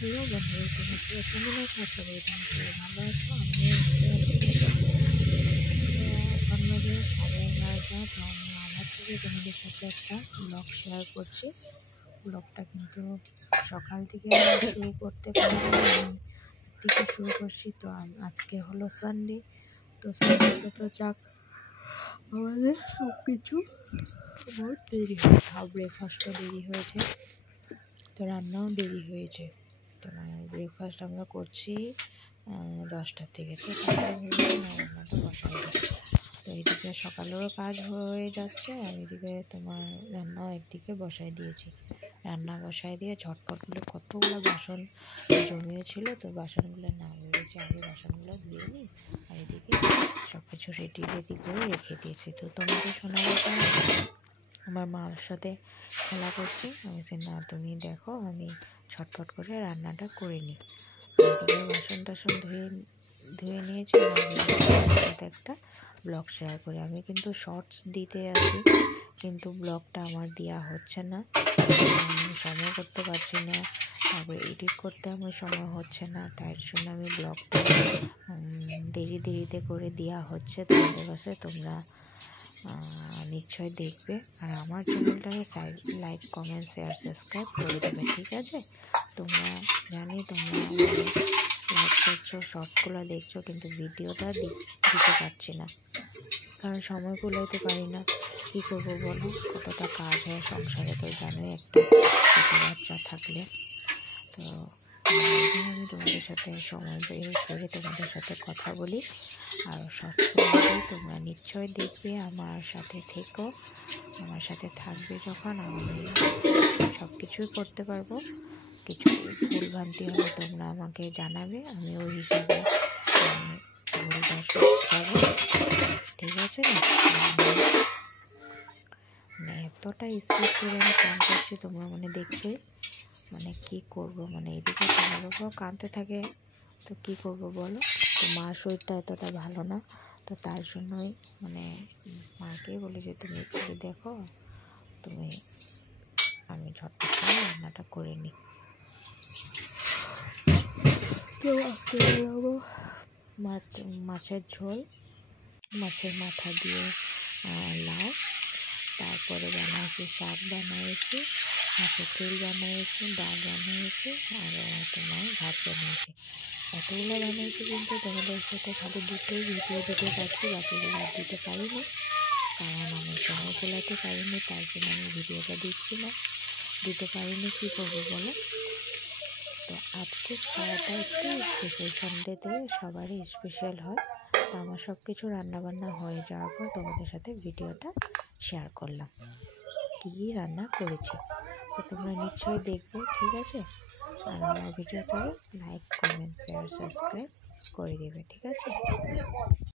Hello বন্ধুরা, তোমরা সবাই কেমন আছো? আশা করি তোমরা সবাই ভালো আছো। আমিও ভালো আছি। এখন বাজে 11:30। তো আমি আমার থেকে তোমাদের সাথে একটা ব্লগ শেয়ার করছি। ব্লগটা কিন্তু সকাল থেকে আমি শুরু করতে পারিনি, আমি থেকে শুরু করছি। তো আজকে হলো সানডে। তো সানডে তো যাক আমাদের সব কিছু বহুত দেরি হয়েছে, ব্রেকফাস্টও দেরি হয়েছে, তো রান্নাও দেরি হয়েছে। তো ব্রেকফাস্ট আমরা করছি 10টার থেকে। তো তারপরে রান্নাটা বসাই দিই। তো এদিকে সকালেরও কাজ হয়ে যাচ্ছে, আর এদিকে তোমার রান্নাও একদিকে বসাই দিয়েছি। রান্না বসাই দিয়ে ঝটপট করে কতগুলো বাসন জমিয়েছিল, তো বাসনগুলো না ভেবেছি আগে বাসনগুলো ধুয়ে নিই, আর এদিকে সব কিছু রেডি করে রেখে দিয়েছি। তো তোমাকে শোনা কথা আমার মার সাথে খেলা করছে। আমি বলছি না, তুমি দেখো, আমি ছটফট করে রান্নাটা করে নিই। এদিকে বাসন টাসন ধুয়ে নিয়েছি। সাথে একটা ব্লগ শেয়ার করি। আমি কিন্তু শর্টস দিতে আছি, কিন্তু ব্লগটা আমার দেওয়া হচ্ছে না, সময় করতে পারছি না। তারপরে এডিট করতে আমার সময় হচ্ছে না, তাই জন্য আমি ব্লগটা দেরিতে করে দেওয়া হচ্ছে তোমাদের কাছে। তোমরা নিশ্চয়ই দেখবে, আর আমার চ্যানেলটাকে লাইক কমেন্ট শেয়ার সাবস্ক্রাইব করে দেবে, ঠিক আছে? তোমরা জানি তোমরা লাইক করছো, শর্টসগুলো দেখছো, কিন্তু ভিডিওটা দিতে পারছি না, কারণ সময় কুলাইতে পারি না। কী করবো বলো, কতটা কাজ হয় সংসারে, তো জানোই একটা ছোটো বাচ্চা থাকলে। তো আমি তোমাদের সাথে সময় বের করে তোমাদের সাথে কথা বলি, আর শর্টসগুলো তোমরা নিশ্চয়ই দেখবে, আমার সাথে থেকো, আমার সাথে থাকবে। যখন আমি সব কিছুই করতে পারবো, কিছু ভুলভ্রান্তি হলে তোমরা আমাকে জানাবে, আমি ওই হিসাবে ভুলটা যাবো, ঠিক আছে না? মানে এতটা স্পিড করে আমি কাম করছি, তোমরা দেখছোই, কি করব, এদিকে তোমাদেরও কাঁদতে থাকে, তো কি করব বলো? তো মার শরীরটা এতটা ভালো না, তো তার জন্যই মাকেই বলি যে তুমি একটু দেখো, আমি ঝটপট করে রান্নাটা করে নিই। তো মাছের ঝোল, মাছের মাথা দিয়ে লাউ, তারপরে বানিয়েছি শাক, বানিয়েছি মাছের তেল, বানিয়েছি ডাল, বানিয়েছি আর তোমার ভাত বানিয়েছি। এতগুলো বানিয়েছি, কিন্তু তোমাদের সাথে খালি দুটোই ভিডিও দিতে পারছি, বাকিগুলো আর দিতে পারিনি, কারণ আমি সময় কুলাতে পারিনি, তার জন্য আমি ভিডিওটা দিতে পারিনি। কী করবো বলো? তো আজকে খাওয়াটা একটু স্পেশাল, সানডেতে সবারই স্পেশাল হয়। তো আমার সব কিছু রান্নাবান্না হয়ে যাওয়ার পর তোমাদের সাথে ভিডিওটা শেয়ার করলাম, কী রান্না করেছি। তো তোমরা নিশ্চয়ই দেখবে, ঠিক আছে? আর আমার ভিডিওটা লাইক কমেন্ট শেয়ার সাবস্ক্রাইব করে দেবে, ঠিক আছে?